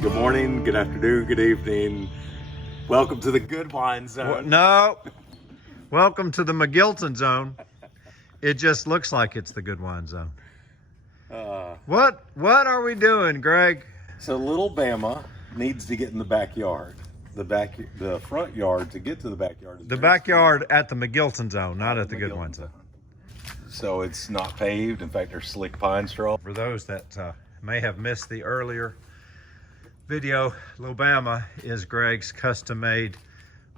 Good morning, good afternoon, good evening. Welcome to the Goodwine Zone. No. Welcome to the McGilton Zone. It just looks like it's the Goodwine Zone. What are we doing, Greg? So Lil Bama needs to get in the backyard. The front yard to get to the backyard. The backyard at the McGilton Zone, not at the Goodwine Zone. So it's not paved. In fact, there's slick pine straw. For those that may have missed the earlier video, Lil Bama is Greg's custom-made,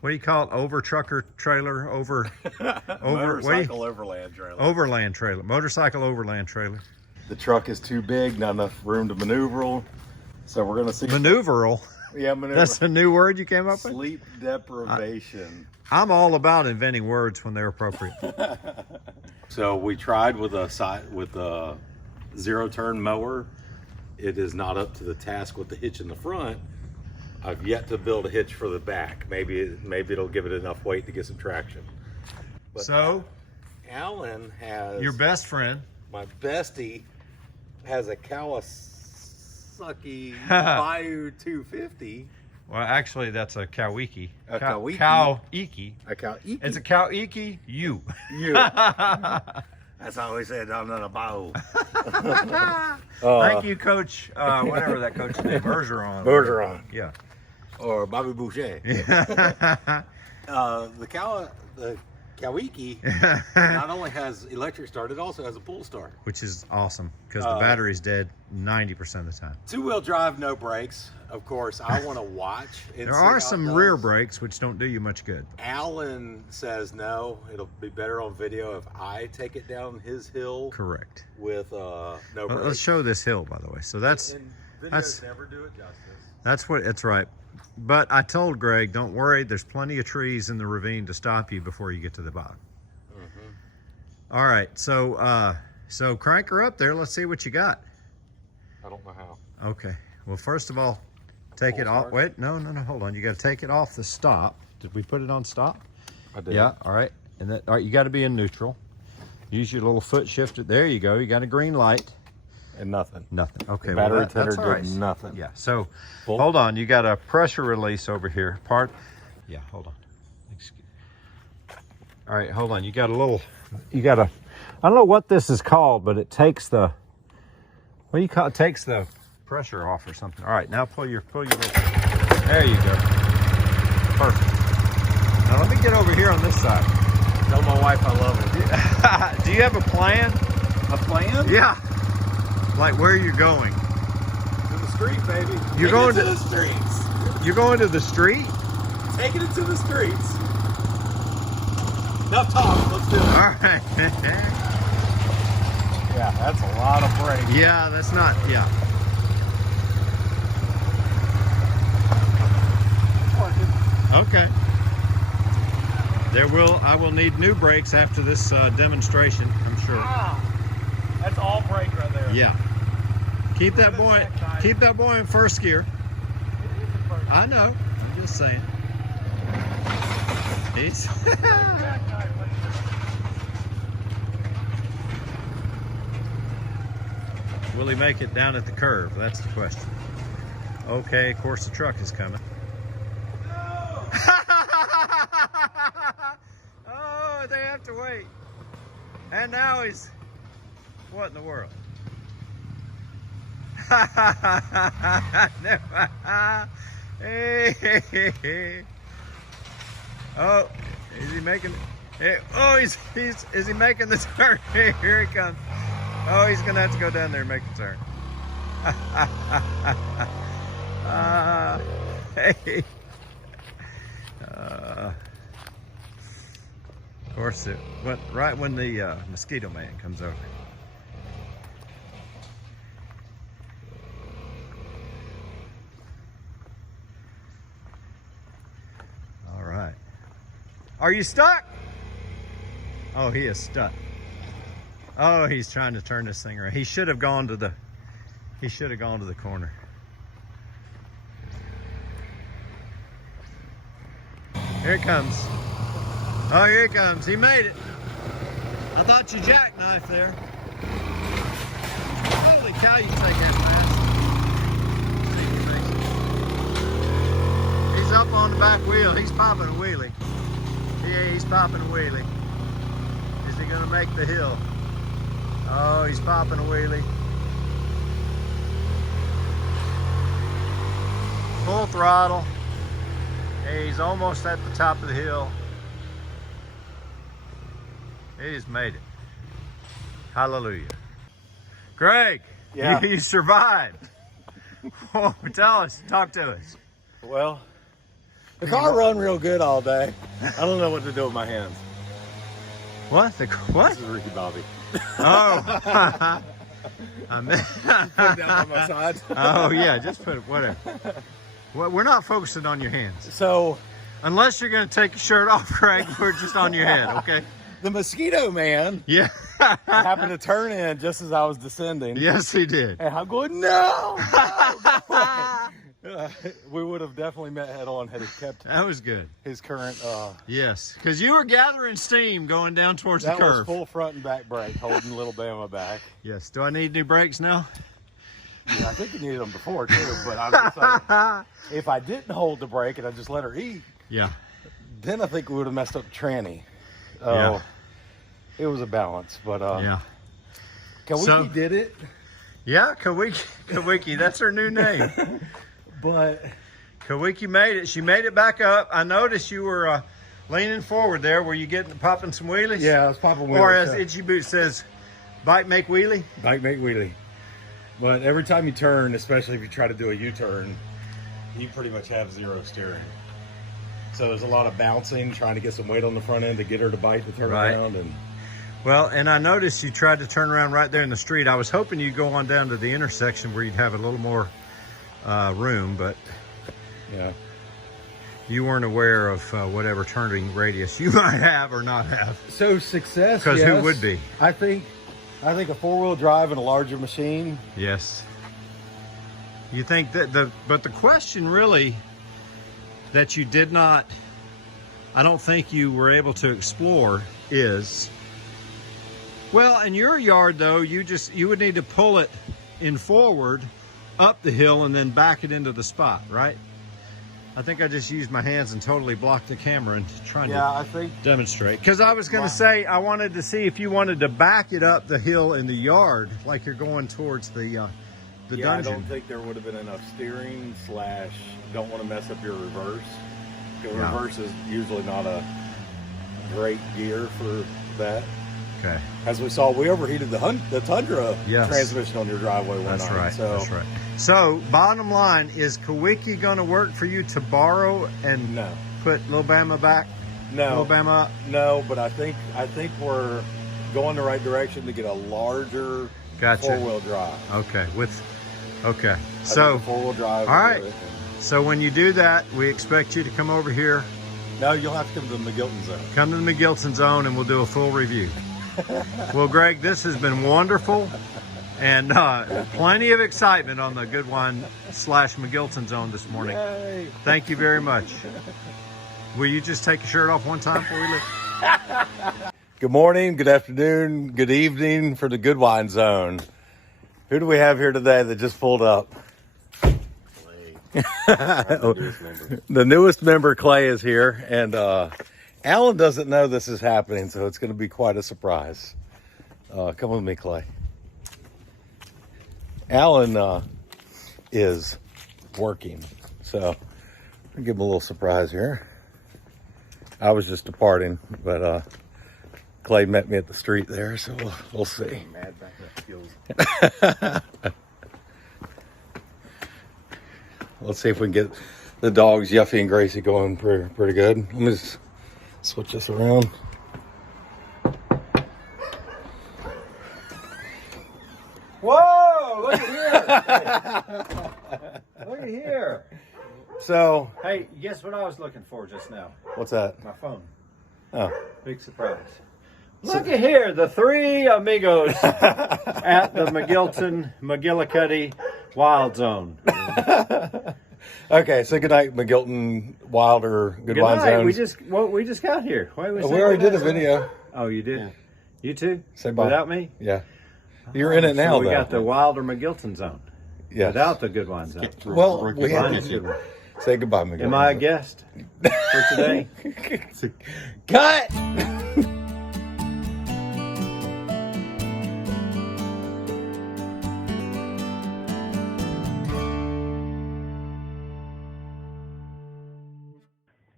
what do you call it? Over-trucker trailer? Motorcycle overland trailer. Overland trailer. Motorcycle overland trailer. The truck is too big, not enough room to maneuver. So we're going to see. Maneuveral? Yeah, maneuver. That's a new word you came up with? Sleep deprivation. I'm all about inventing words when they're appropriate. So we tried with a zero-turn mower. It is not up to the task with the hitch in the front. I've yet to build a hitch for the back. Maybe it'll give it enough weight to get some traction. But so, Alan has, your best friend, my bestie, has a Kawasaki Bayou 250. Well, actually, that's a Kawiki. A Kawiki. Kawiki. A Kawiki. It's a Kawiki U. You. That's how we say it down in a bow. Thank you, Coach. Whatever that coach's name, Bergeron. Yeah. Or Bobby Boucher. Yeah. The Kawiki not only has electric start, it also has a pull start. Which is awesome because the battery's dead 90% of the time. Two-wheel drive, no brakes. Of course, I want to watch. And there see are how some it does. rear brakes which don't do you much good. Alan says no. It'll be better on video if I take it down his hill. Correct. With no brakes. Let's show this hill, by the way. So that's never do it justice. That's right. But I told Greg, don't worry, there's plenty of trees in the ravine to stop you before you get to the bottom. Mm-hmm. All right, so crank her up there. Let's see what you got. I don't know how. Okay. Well, first of all, take it off. Wait, no, hold on. You got to take it off the stop. Did we put it on stop? I did. Yeah. All right. And then, all right, you got to be in neutral. Use your little foot shifter. There you go. You got a green light. And nothing. Nothing. Okay. The battery tender that's all right. did nothing. Yeah. So, Full. Hold on. You got a pressure release over here. Yeah. Hold on. All right. Hold on. You got a. I don't know what this is called, but it takes the. What do you call it? Takes the pressure off or something. All right. Now pull your. There you go. Perfect. Now let me get over here on this side. Tell my wife I love it. Do you have a plan? A plan? Yeah. Like where you're going? To the street, baby. You're going to the streets. You're going to the street? Taking it to the streets. Enough talk. Let's do it. All right. Yeah, that's a lot of brakes. Yeah, that's not. Yeah. Okay. I will need new brakes after this demonstration, I'm sure. Wow. That's all brake right there. Yeah. Keep that boy in first gear. I know. I'm just saying. He's Will he make it down at the curve? That's the question. Okay, of course the truck is coming. Oh, they have to wait. And now he's... What in the world? Hey. Oh, is he making... Hey, oh, is he making the turn? Here he comes. Oh, he's going to have to go down there and make the turn. Hey. Of course, it went right when the mosquito man comes over. All right. Are you stuck? Oh, he is stuck. Oh, he's trying to turn this thing around. He should have gone to the corner. Here it comes. Oh, here it comes. He made it. I thought you jackknifed there. Holy cow, you take that fast. up on the back wheel. He's popping a wheelie. Yeah, he's popping a wheelie. Is he gonna make the hill? Oh, he's popping a wheelie. Full throttle. Hey, he's almost at the top of the hill. He's made it. Hallelujah. Greg, Yeah. you survived. Oh, tell us, talk to us. Well, the car run real good all day. I don't know what to do with my hands. What? What? This is Ricky Bobby. Oh. I mean, Put it down by my side. oh yeah, just put it, whatever. Well, we're not focusing on your hands. So, Unless you're going to take your shirt off, Craig, we're just on your head, okay? the mosquito man Yeah. happened to turn in just as I was descending. Yes, he did. And I'm going, no! We would have definitely met head on had he kept That was good. his current. Yes, because you were gathering steam going down towards That the was curve. full front and back brake, holding Lil Bama back. Yes. Do I need new brakes now? Yeah, I think you needed them before too, but I was just saying, if I didn't hold the brake and I just let her eat, Yeah. then I think we would have messed up the tranny. Yeah. It was a balance, but Yeah. Kawiki So- did it. Yeah, Kawiki. Kawiki, that's her new name. But Kawiki made it. She made it back up. I noticed you were leaning forward there. Were you popping some wheelies? yeah, I was popping wheelies. Or as Itchy Boot says, bike make wheelie. bike make wheelie. But every time you turn, especially if you try to do a U-turn, you pretty much have zero steering. So there's a lot of bouncing, trying to get some weight on the front end to get her to bite to turn Right. around. And Well, and I noticed you tried to turn around right there in the street. I was hoping you'd go on down to the intersection where you'd have a little more room, but yeah, you weren't aware of whatever turning radius you might have or not have. so success. Because yes. who would be? I think a four-wheel drive and a larger machine. Yes. You think that but the question really that you did not, I don't think you were able to explore is, well, in your yard though, you would need to pull it in forward up the hill and then back it into the spot, right? I think I just used my hands and totally blocked the camera and trying Yeah, to I think. demonstrate. Because I was going to say, I wanted to see if you wanted to back it up the hill in the yard, like you're going towards the Yeah, dungeon. I don't think there would have been enough steering / don't want to mess up your reverse. Because Yeah. reverse is usually not a great gear for that. Okay. As we saw, we overheated the Tundra Yes. transmission on your driveway one That's night. right. So That's right. So, bottom line, is Kawiki going to work for you to borrow and no, put Lil Bama back? Lil no, Bama up? no. But I think we're going the right direction to get a larger Gotcha. four-wheel drive. Okay. Okay. I So, think the four-wheel drive. all will right. do it. so when you do that, we expect you to come over here, No, you'll have to come to the McGilton Zone. come to the McGilton Zone, and we'll do a full review. Well, Greg, this has been wonderful, and plenty of excitement on the Goodwine / McGilton Zone this morning. Yay. Thank you very much. Will you just take your shirt off one time before we leave? Good morning, good afternoon, good evening for the Goodwine Zone. Who do we have here today that just pulled up? The newest member, Clay, is here, and Alan doesn't know this is happening, so it's going to be quite a surprise. Come with me, Clay. Alan is working, so I'll give him a little surprise here. I was just departing, but Clay met me at the street there, so we'll see. Let's see if we can get the dogs, Yuffie and Gracie, going pretty good. Let me just switch this around. Whoa! Look at here! Look at here! So, Hey, guess what I was looking for just now? what's that? My phone. Oh, Big surprise. Look at here, the three amigos at the McGillicuddy Wild Zone. okay. So good night, McGilton, Wilder, Goodwine Zone. We just got here. Why We already did a video. Oh, you did? Yeah. You too? Say bye. Without me? Yeah, you're in it now. So we though. got the Wilder McGilton Zone. Yes. Without the Goodwine Zone. Well, we Goodwine had is Goodwine. Say goodbye, Miguel. Am I a guest for today? Cut!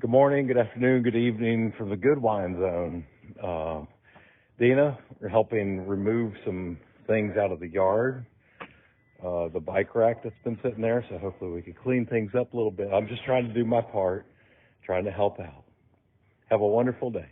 Good morning, good afternoon, good evening from the Goodwine Zone. Dina, we're helping remove some things out of the yard. The bike rack that's been sitting there, so hopefully we can clean things up a little bit. I'm just trying to do my part, trying to help out. Have a wonderful day.